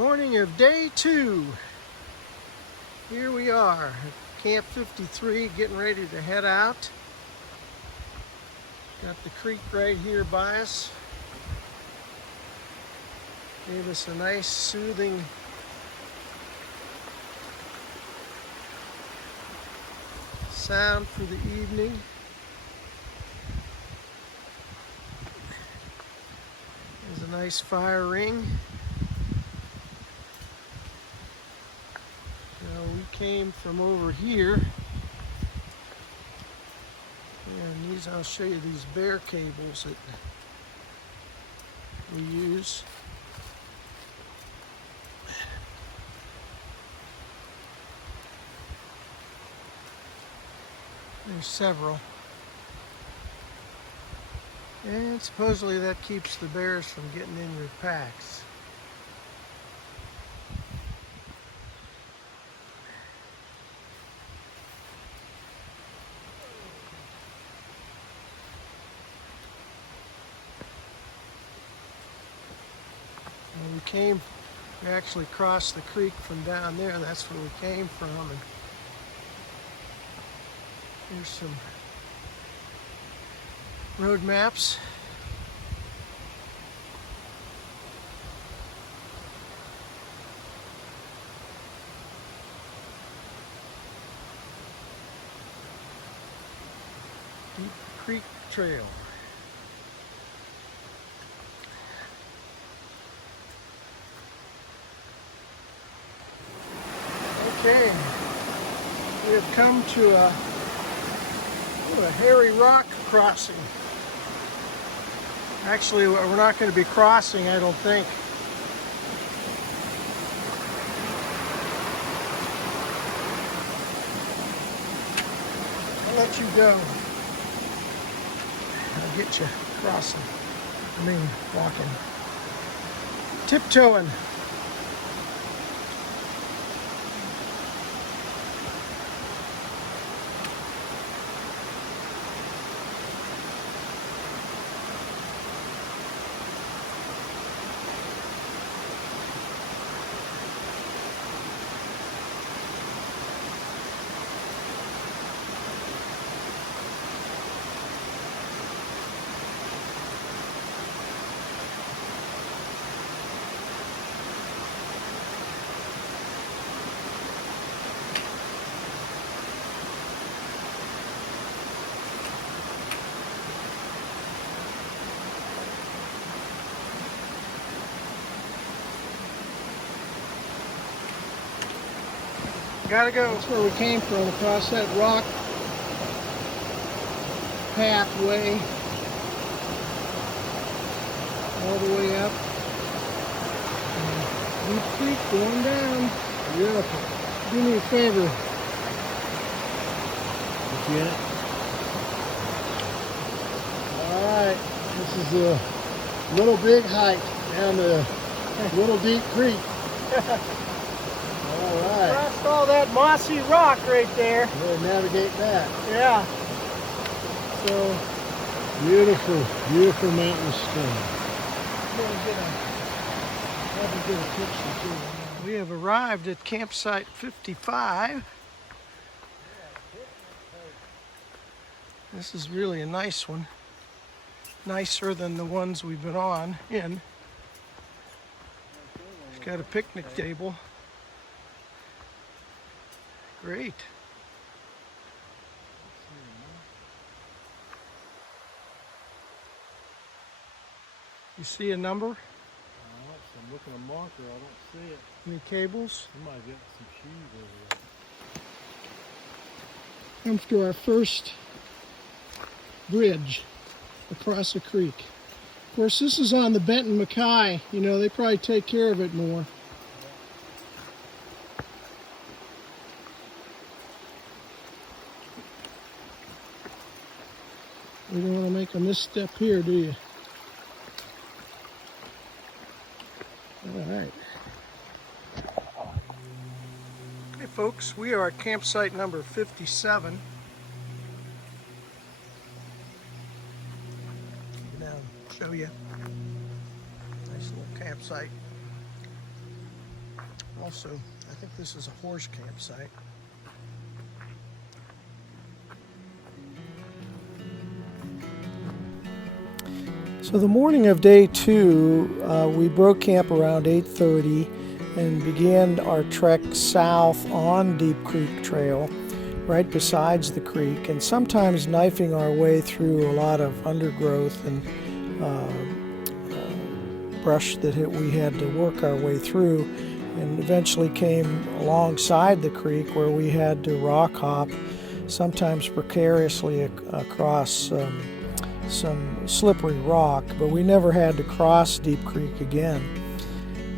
Morning of day 2. Here we are at Camp 53, getting ready to head out. Got the creek right here by us. Gave us a nice soothing sound for the evening. There's a nice fire ring. We came from over here, and I'll show you these bear cables that we use. There's several, and supposedly that keeps the bears from getting in your packs. We actually crossed the creek from down there. That's where we came from. And here's some road maps. Deep Creek Trail. Okay, we have come to a hairy rock crossing. Actually, we're not going to be crossing, I don't think. I'll let you go. I'll get you crossing. Walking. Tiptoeing. Gotta go. That's where we came from, across that rock pathway, all the way up. Deep Creek going down. Beautiful. Do me a favor. Yeah. All right. This is a little big hike down the Little Deep Creek. All right. Crossed all that mossy rock right there. We'll navigate that. Yeah. So beautiful, beautiful mountain stream. Get a picture too. We have arrived at campsite 55. This is really a nice one. Nicer than the ones we've been on in. It's got a picnic table. Great. You see a number? I'm looking at a marker. I don't see it. Any cables? We might get some shoes over there. Comes to our first bridge across the creek. Of course, this is on the Benton Mackay. You know, they probably take care of it more. You don't want to make a misstep here, do you? All right. Hey folks, we are at campsite number 57. Now, show you. Nice little campsite. Also, I think this is a horse campsite. So the morning of day 2, we broke camp around 8:30 and began our trek south on Deep Creek Trail, right besides the creek, and sometimes knifing our way through a lot of undergrowth and brush that we had to work our way through, and eventually came alongside the creek where we had to rock hop, sometimes precariously across some slippery rock, but we never had to cross Deep Creek again.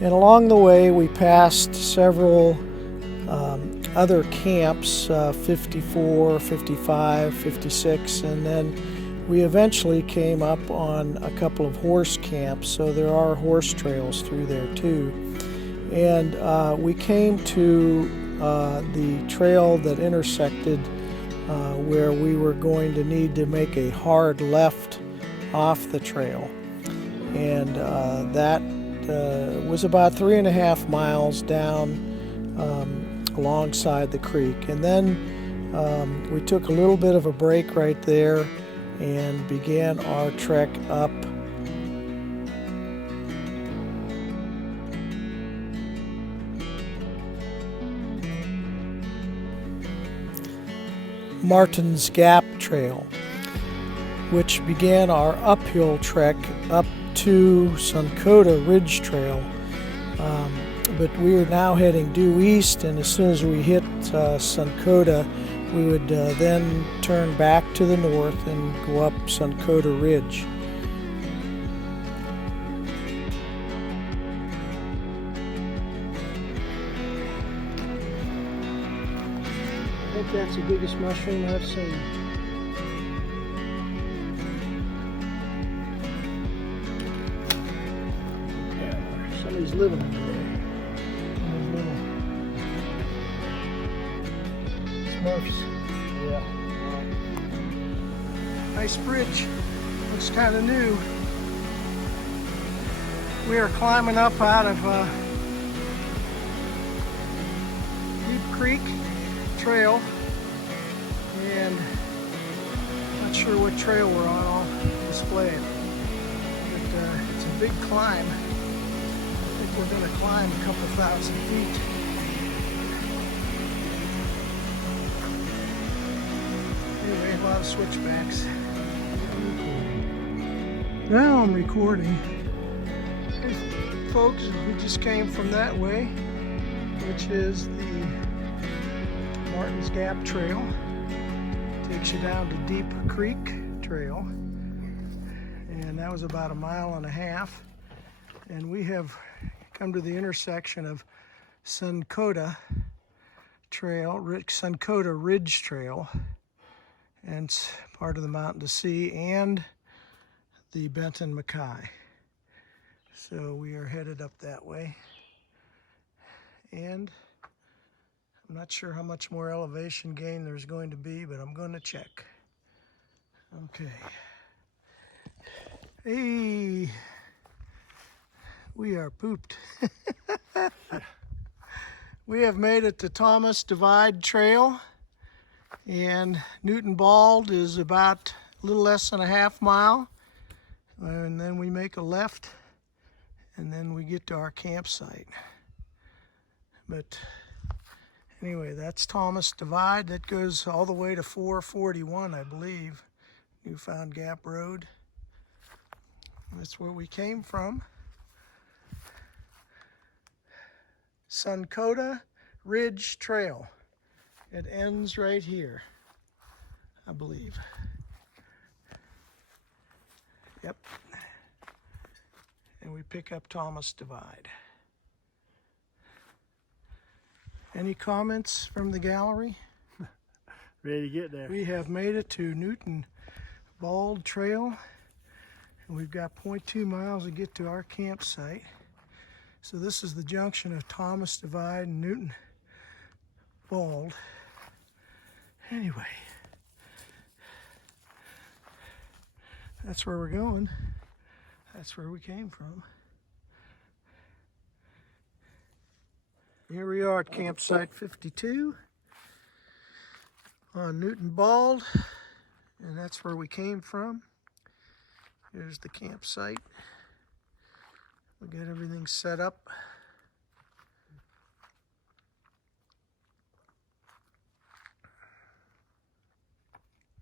And along the way we passed several other camps, 54, 55, 56, and then we eventually came up on a couple of horse camps, so there are horse trails through there too. And we came to the trail that intersected where we were going to need to make a hard left off the trail. And that was about 3.5 miles down alongside the creek. And then we took a little bit of a break right there and began our trek up Martin's Gap Trail, which began our uphill trek up to Sunkota Ridge Trail. But we are now heading due east, and as soon as we hit Sunkota, we would then turn back to the north and go up Sunkota Ridge. I think that's the biggest mushroom I've seen. Yeah, somebody's living under there. Smurfs. Yeah. Nice bridge. Looks kind of new. We are climbing up out of Deep Creek Trail, and not sure what trail we're on. I'll display it, but it's a big climb. I think we're going to climb a couple thousand feet. Anyway, a lot of switchbacks. Now I'm recording. Hey folks, we just came from that way, which is the Martin's Gap Trail. Takes you down to Deep Creek Trail, and that was about 1.5 miles. And we have come to the intersection of Sunkota Trail, Sunkota Ridge Trail, and it's part of the Mountain to Sea, and the Benton Mackay. So we are headed up that way, and I'm not sure how much more elevation gain there's going to be, but I'm going to check. Okay. Hey, we are pooped. We have made it to Thomas Divide Trail, and Newton Bald is about a little less than 1/2 mile, and then we make a left, and then we get to our campsite. But anyway, that's Thomas Divide. That goes all the way to 441, I believe, Newfound Gap Road. That's where we came from. Sunkota Ridge Trail. It ends right here, I believe. Yep. And we pick up Thomas Divide. Any comments from the gallery? Ready to get there. We have made it to Newton Bald Trail, and we've got 0.2 miles to get to our campsite. So this is the junction of Thomas Divide and Newton Bald. Anyway, that's where we're going. That's where we came from. Here we are at campsite 52 on Newton Bald, and that's where we came from. Here's the campsite. We got everything set up.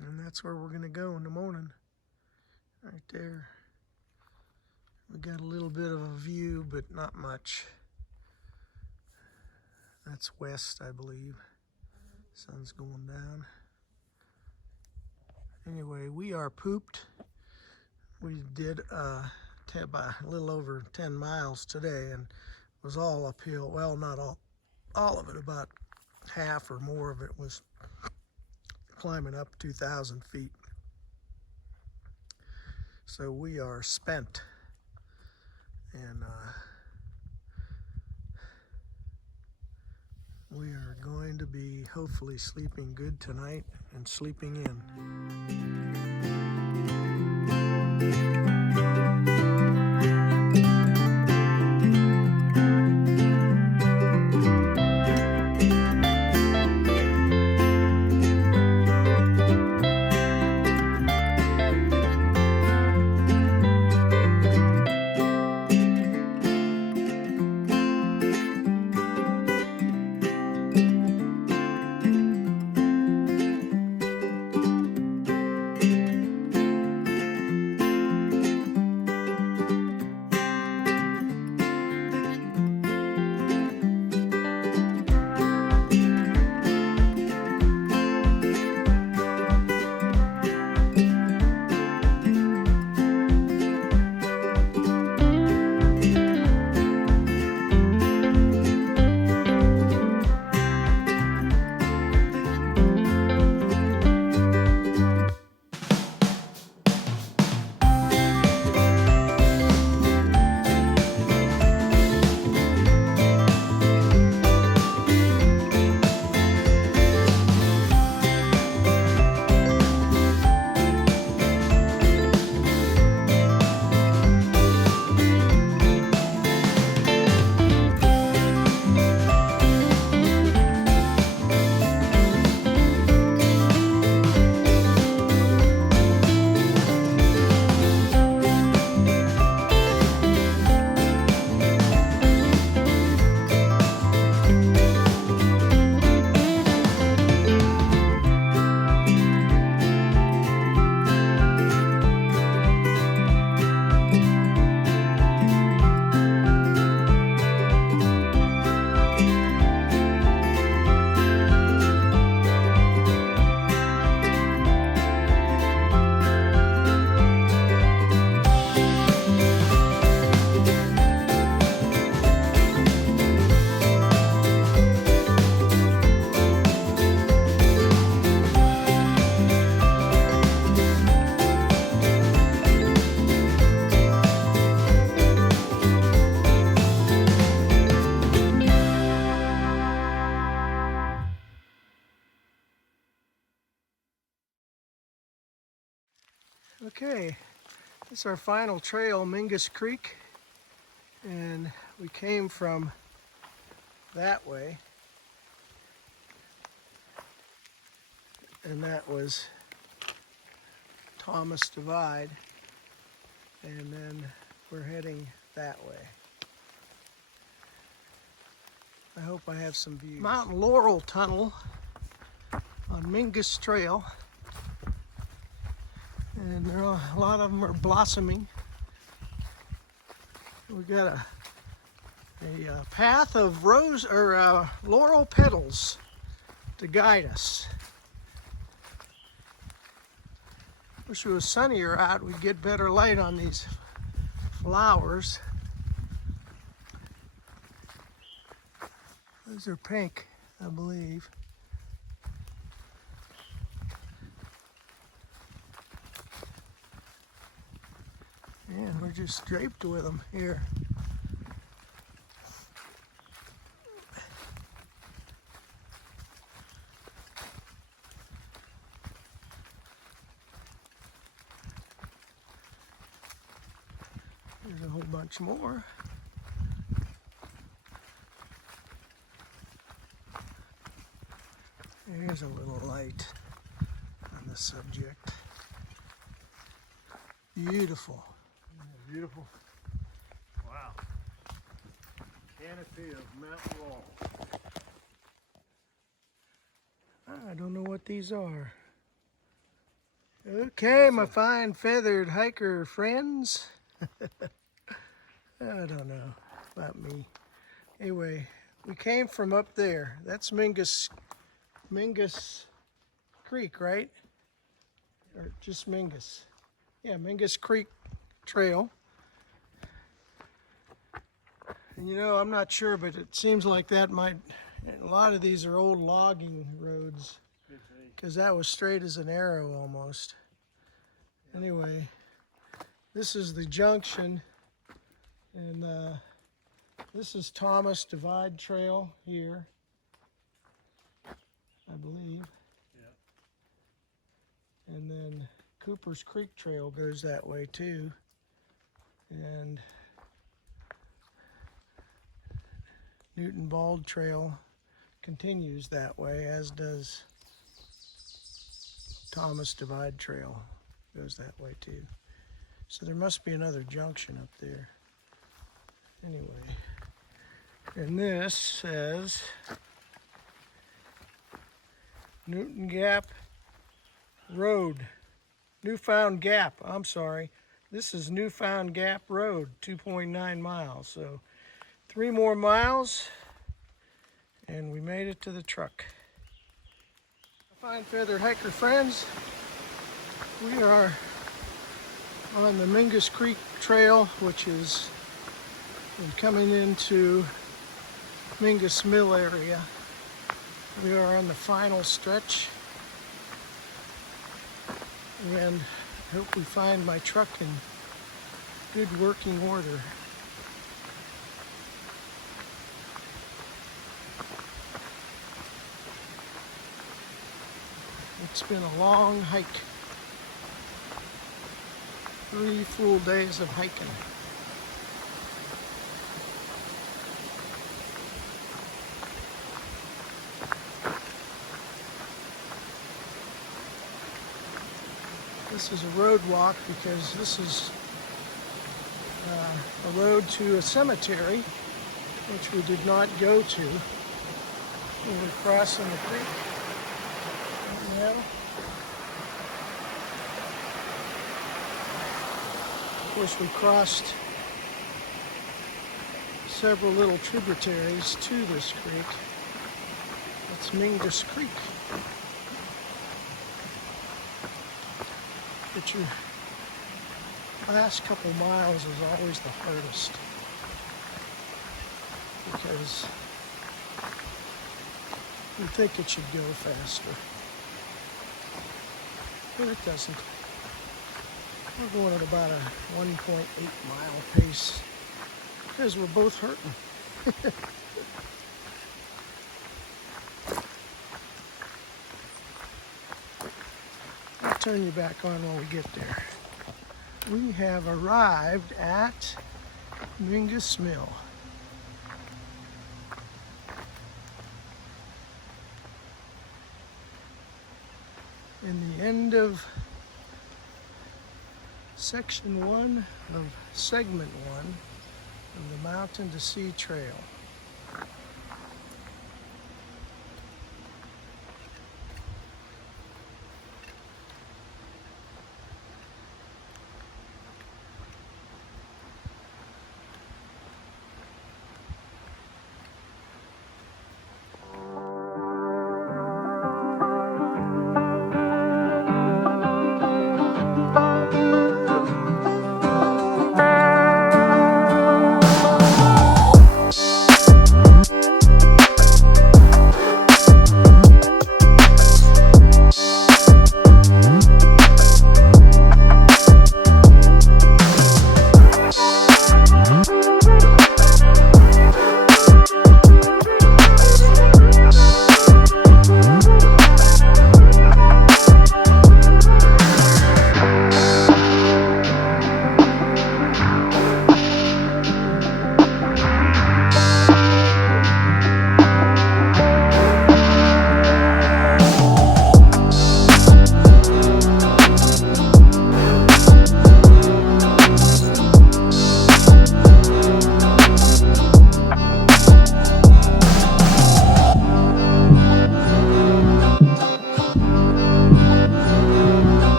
And that's where we're gonna go in the morning, right there. We got a little bit of a view, but not much. That's west, I believe. Sun's going down. Anyway, we are pooped. We did about a little over 10 miles today, and it was all uphill. Well, not all of it, about half or more of it was climbing up 2,000 feet. So we are spent, and we are going to be hopefully sleeping good tonight and sleeping in. Okay, it's our final trail, Mingus Creek, and we came from that way, and that was Thomas Divide, and then we're heading that way. I hope I have some views. Mountain Laurel Tunnel on Mingus Trail. And there are, a lot of them are blossoming. We got a path of rose or laurel petals to guide us. Wish it was sunnier out, we'd get better light on these flowers. Those are pink, I believe. And we're just draped with them here. There's a whole bunch more. There's a little light on the subject. Beautiful. Beautiful. Wow. Canopy of Mount Wall. I don't know what these are. Okay, my fine feathered hiker friends. I don't know about me. Anyway, we came from up there. That's Mingus Creek, right? Or just Mingus? Yeah, Mingus Creek Trail. And you know, I'm not sure, but it seems like that might, a lot of these are old logging roads, because that was straight as an arrow almost. Anyway, this is the junction, and this is Thomas Divide Trail here, I believe. Yeah. And then Cooper's Creek Trail goes that way too. And Newton Bald Trail continues that way, as does Thomas Divide Trail goes that way too. So there must be another junction up there. Anyway, and this says Newton Gap Road, Newfound Gap, I'm sorry. This is Newfound Gap Road, 2.9 miles. So 3 more miles and we made it to the truck. Fine feathered hiker friends, we are on the Mingus Creek Trail, which is coming into Mingus Mill area. We are on the final stretch, and hope we find my truck in good working order. It's been a long hike. 3 full days of hiking. This is a road walk because this is a road to a cemetery, which we did not go to when we were crossing the creek. Right now. Of course, we crossed several little tributaries to this creek. That's Mingus Creek. But your last couple miles is always the hardest, because you think it should go faster, but it doesn't. We're going at about a 1.8 mile pace because we're both hurting. I'll turn you back on when we get there. We have arrived at Mingus Mill. In the end of Section 1 of Segment 1 of the Mountain to Sea Trail.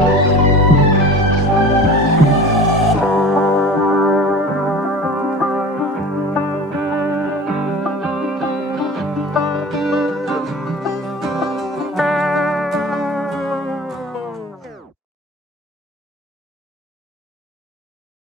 Bye.